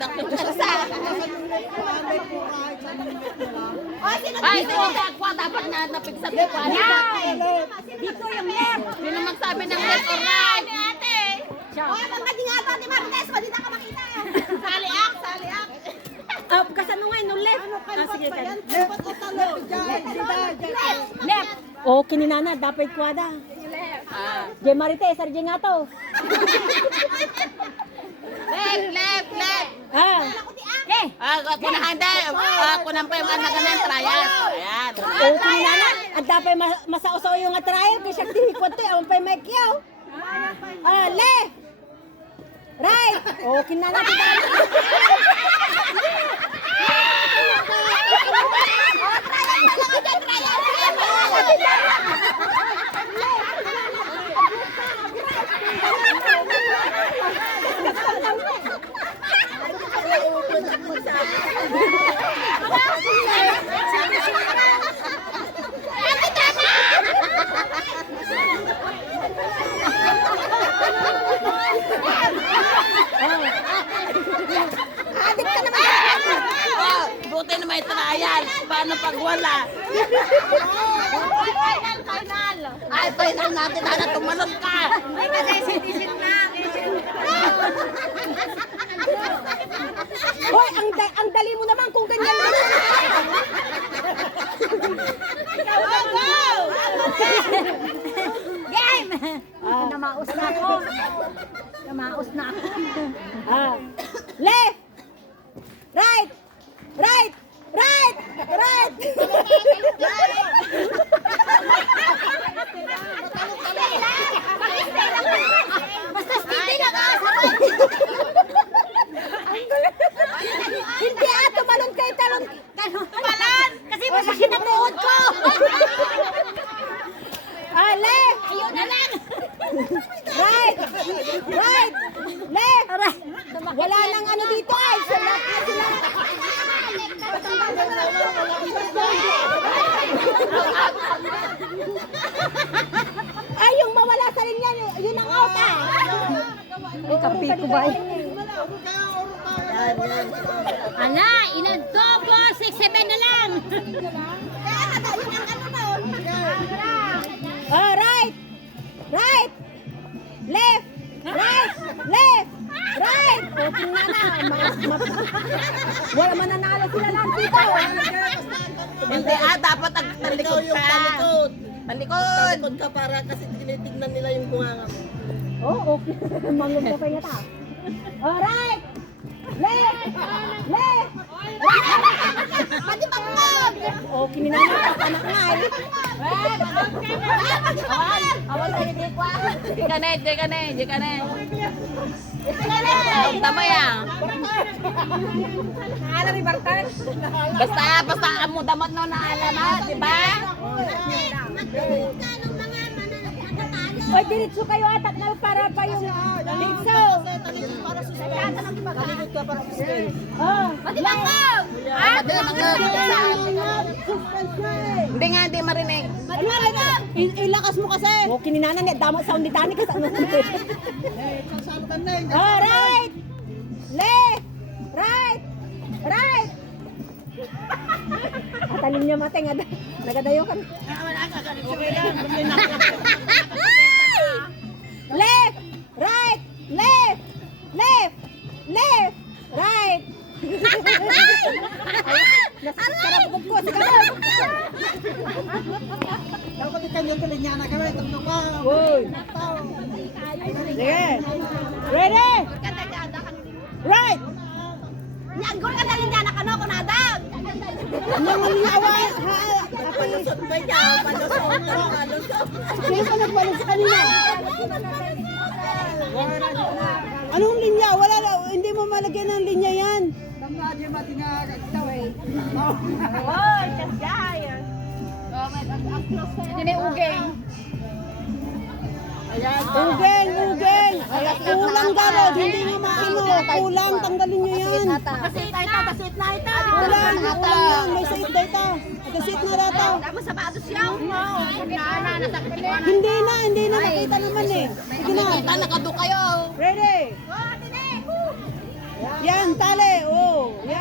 anak ng kalsa. Ay, sino kakwa dapat na napigsa ko? Dito yung left. Sino magsabi ng left or right? Oy, magkadingatan ni Martes, hindi na ka makita. Saliak, saliak. Kasano nga yung left? Sige, Left o talo? left. Oh, kininana, dapat kwada. Jay Marites, sarjeng nga to. Left, left, left. Okay. Kunahan din. Kunang pa yung anak ng trial. Ayan. Oh, kininana, at dapat masausaw yung atrayo, kaya siya tinikwat to, ang pa'y may kiyaw. Left. Right. Oh, kininana, Buti na may trial. Paano pag wala? Ay, final natin. Hana, tumalon ka. hoy, ang dali mo naman kung ganyan lang. Game! Namaos na ako. Namaos na ako. Left! Right! Right! Right! Right! Basta steady lang ah! Hindi tumalon kayo, talon. Tumalon! Kasi masakit ang tuhod ko! Left! Ayun na lang! Right! Right! Left! Wala nang ano dito ay! Salat na sila! Ay, yung mawala sa linya, yun ang out ah! Kapi ko ba? Ala, inantopo, 6-7 na lang! Right! Right! Left! Right! Left! Right! O, tingnan na. Wala mananalo sila lang dito. Hindi dapat ang talikod ka. Talikod. Talikod. Talikod ka para kasi tinitignan nila yung bunganga mo. Oh, okay. Mangod ka pa nga ta. Right! Left! Left! Pati pangod! Oh, kininana ka anak nga eh. Awal tayo di kwa. Di ka na. Tama yan. Alam ni Bartan? Basta amo damot no na alam ha, di ba? Oy, diretso kayo atat na para pa yung diretso. Talikod ka para suspend. Pati pangod! Hindi nga, hindi marinig. Ilakas mo kasi. Oh, kininana niya, damot sound ni Dani kasi ano. Sasalutan na yun. Right! Left! Right! Right! Atalin niya mateng, nagadayo ka. Left! Right! Left! Left! Left! Right! Karapugod ko, sige mo! Dapat ikanyo ko linya na kami. Tatlo ka. Uy! Sige! Ready! Right! Nyagol ka dalin dyan, nakano ko na daw. Nangangawa! Palusot ba niya? Palusot. Sino pa nagbalot sa kanila? Anong linya? Wala na, hindi mo malagyan ng linya yan. Oh, kasya. Hindi ugeng. Ugeng, ugeng. Kulang darod, hindi nga maano. Kulang, tanggalin nyo yan. Kasit na ita. Kulang yan. May sait na ita. Kasit na data. Tapos sa bados yaw. Hindi na makita naman eh. Sige na. Nakado kayo. Ready? Yan, tali.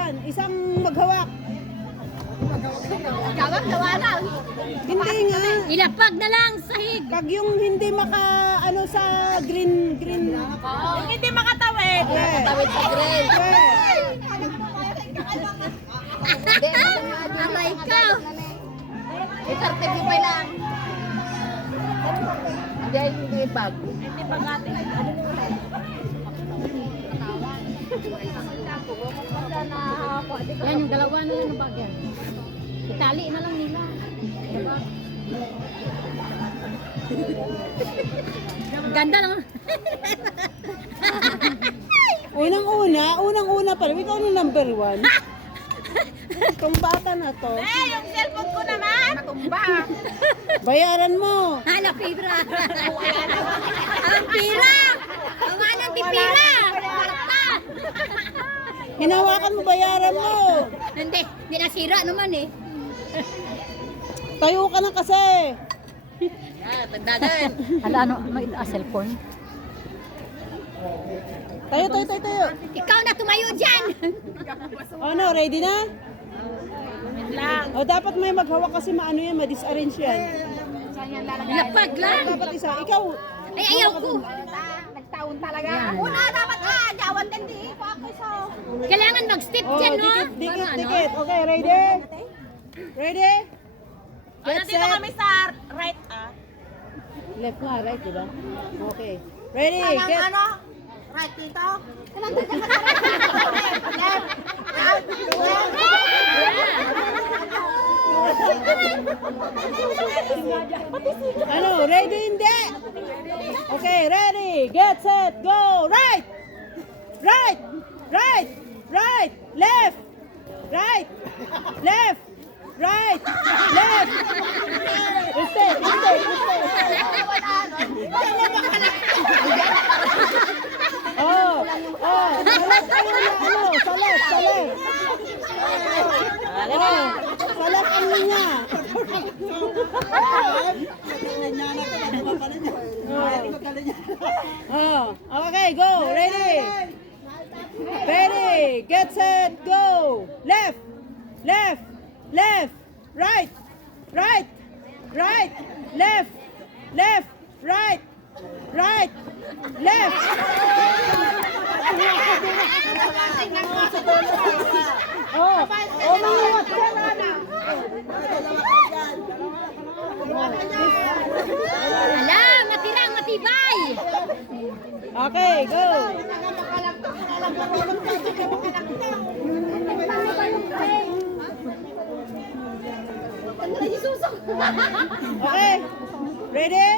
yan. Isang maghawak. Gawag gawa lang. Hindi nga. Ilapag na lang sahig. Pag yung hindi maka, ano sa green. Hindi makatawid. Tawid sa grill. Aray ka. I-certify lang. Hindi bag. Hindi bag ate. Yan yung dalawa na yung bag yan. Itali na lang nila. Diba? Ganda naman. Unang-una pa rin. Ikaw na number 1. Itong bata na to. Yung cellphone ko naman. Natumba. Bayaran mo. Hala, pira. Ang pira. Ang anong pira. Hinawakan mo, bayaran mo. Hindi nasira naman eh. Tayo ka na kasi. Tagdagan. Ano, may cellphone? Tayo. Ikaw na tumayo dyan. Ano, ready na? O dapat may maghawak kasi maano yan, ma-disarrange yan. Lapag lang. Dapat isa. Ikaw. Ay, ayaw ko. Nagtaon talaga. Una dapat jawan din di. Kailangan mag-step dyan, no? Dikit. Okay, ready? Ready? Get set. sa right, Left nga, right, diba? Okay. Ready, get... Right dito? Ano, ready, hindi? Okay, ready, get set, go! Right! Right! Right! Right! Left! Right! Left! Right! Left! Stay! Oh! Sa left kayo na, sa left! Oh, sa left ang linya. Oh, okay, go! Ready! Ready! Get set, go! Left! Left! Left! Right! Right! Right! Left! Left! Right! Right! Left! Oh! Oh, manguwat ka na! Ala, matirang matibay. Okay, go! Okay, ready?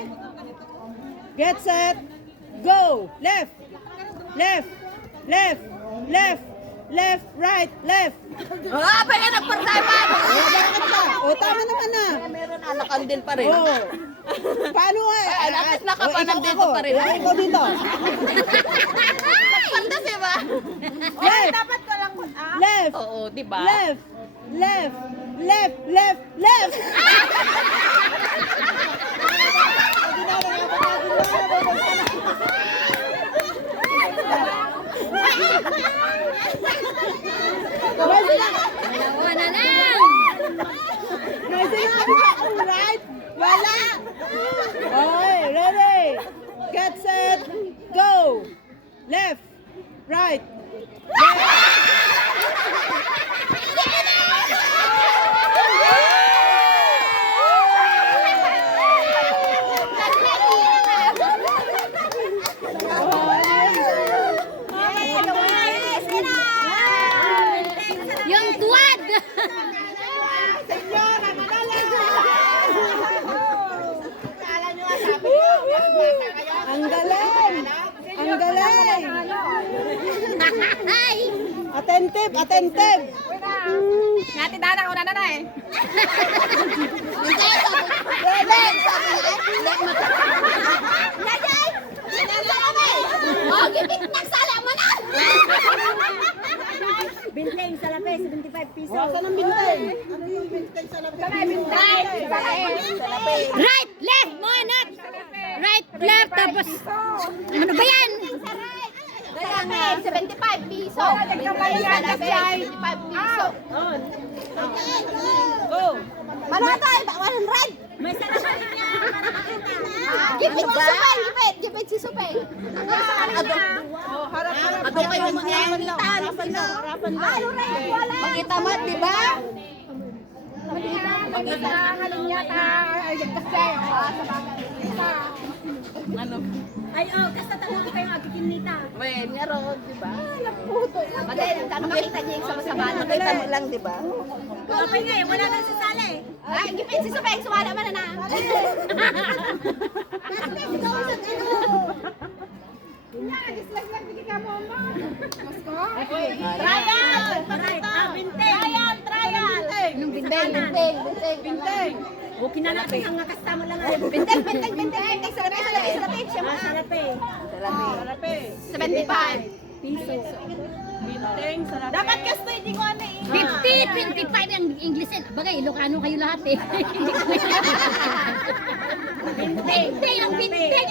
Get set, go! Left, left, left, left, left, right, left. Pwede na pagtaiman. Bakit ba? O, tama naman na. Meron alakan din pa rin. Oh. Paano nga? Alas na kapanan ikaw dito ako. pa rin. Ikaw dito. Pantas ba? Left, Dapat ko lang. left, Oo, di ba? left, left, left, left, left. Dalawa na lang. May sinabi akong right? Wala. Okay, ready? Get set, go! Left, right, Yung tuwad. Ang galing! Ang galing! Ay. Attentive, attentive! Nati dana ko na eh. Binteng sa lape, 75 piso. Wasan ang bintay. Ano yung binteng sa lape? Right, left, monat. Right, left, tapos. Ano ba yan? salapi, 75 piso. Binteng, salapi, 75 piso. Go. Manatay, 100. May salapi niya. Gipit si Supay, gipit si Supay. Adong kayo mangyayaritan. Ano rin, wala. Magitamat, di ba? Magita, halin yata. Ay, kasi, sa bagay. Ano? Ay, kasta tanong kayo magkikinita. May meron, di ba? Madali, kano makita niya yung sama-sama. Nakita mo lang, di ba? Okay nga, wala nang sasali. Ay, gipit si Supay, sumala man na. Trial! Binteng. Trial! Anong binteng? Okay na natin ang kasama lang. Binteng! Salapi! Salapi. Salapi. 75. Binteng, salapi. Dapat gusto hindi ko ano eh. 50, 25 ang English. Bagay, Ilocano kayo lahat eh. Binteng! Ang binteng!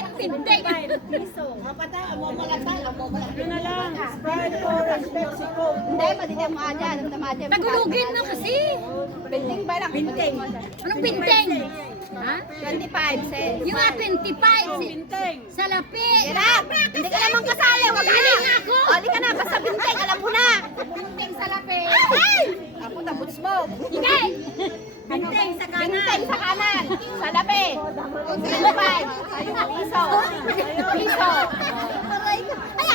Piso. Mapata, mo malatan, mo malatan. Ito na lang. Sprite, Orange, Mexico. Hindi, madidam ka dyan. Tagulugin na kasi. Binteng ba lang? Binteng. Anong binteng? Ha? 25 cents. Yung nga 25. Binteng. Salapi. Hirap! Hindi ka naman kasali. Huwag ka Galing nga ako. Hindi ka na, basta binteng, alam mo na. Binteng salapi. Ako tabuts mo. Ikay. Binteng sa kanan. Binteng sa kanan. Salapi. 25. Piso. Piso. Ay,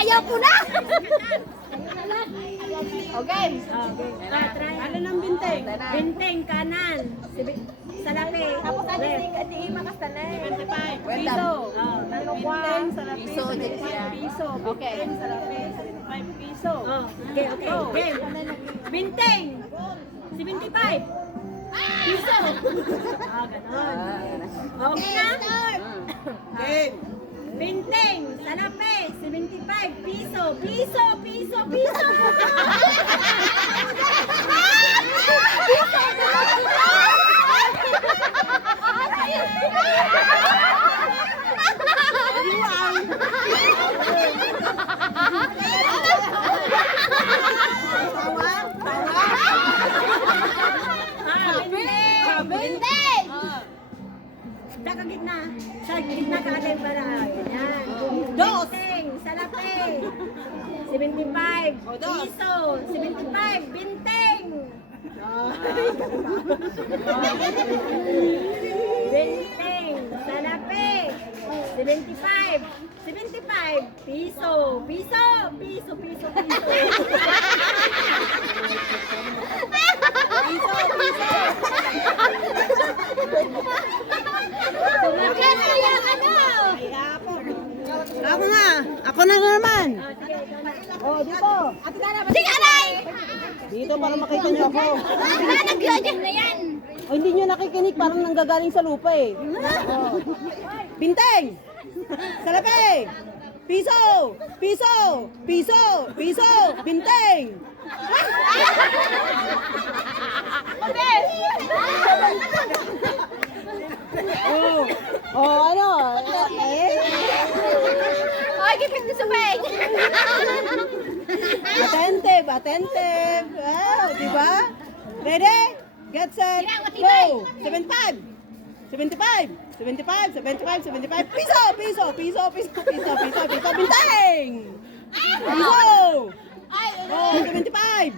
ayaw ko na. Okay. Ano ng binteng? Binteng kanan. Salapi. Tapos ano Left. di makastanay. 25. Wait Piso. lang. Binteng, salapi. Piso, din siya. Piso. Okay. Binteng, salapi. 75 piso. Okay. Game. Binteng. 75. Piso. Ganon. Okay na? Game. Binteng, salapi, 75 piso. Piso. Binteng. Sa gitna ka agad para. Yan. Dos. Binteng, salapi. 75 piso. 75 binteng. Binteng, salapi. 75 piso. Piso. Sumagat na yan, ano? Ako na naman. Oh, dito. Sige, aray! Dito para makita niyo ako. Nag-yodyan na yan. O hindi niyo nakikinig, parang nanggagaling sa lupa eh. Oh. Binteng! Salapi! Piso! Binteng! Ano? Ay, gipit na Supay. Attentive. Wow, di ba? Ready? Get set. Go! 75. Piso! Binteng! Piso! Oh, 75.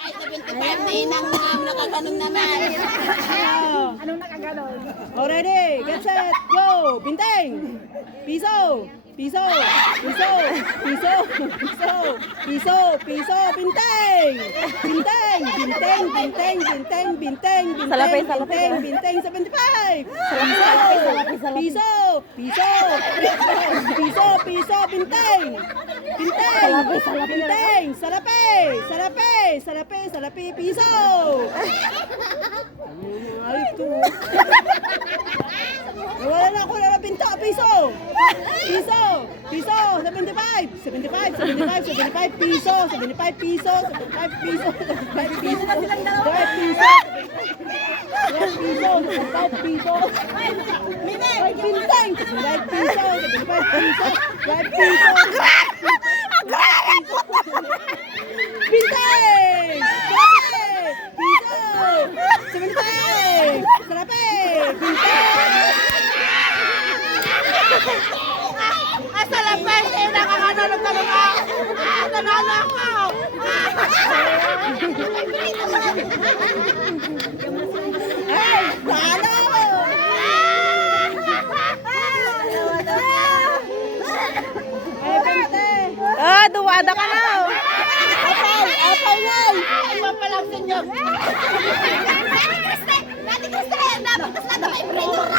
Ay, 75 na inang nakaganon naman. Anong nakaganon? Oh, ready? Get set. Go! Binteng! Piso! Binteng! Salapi. 75! Piso! Binteng! Salapi! Piso! Ay, ito. Wala na ako na pinto. Piso! 75 piso! 75 piso! piso. 5 piso. Mine! 5 bintang. 5 piso. 5 piso. 5 piso. Bintang! Sarape! Piso! Bintang! Sarape! Bintang! Asa lang ba? Sa'yo nakakano ng talaga? Nanalo ako! Ay! Talo! Ay, binte! Ah, duwada ka na! Apay! Apay ngay! Iba pa lang sinyo! Dati Kriste! Dapat kasi may pressure!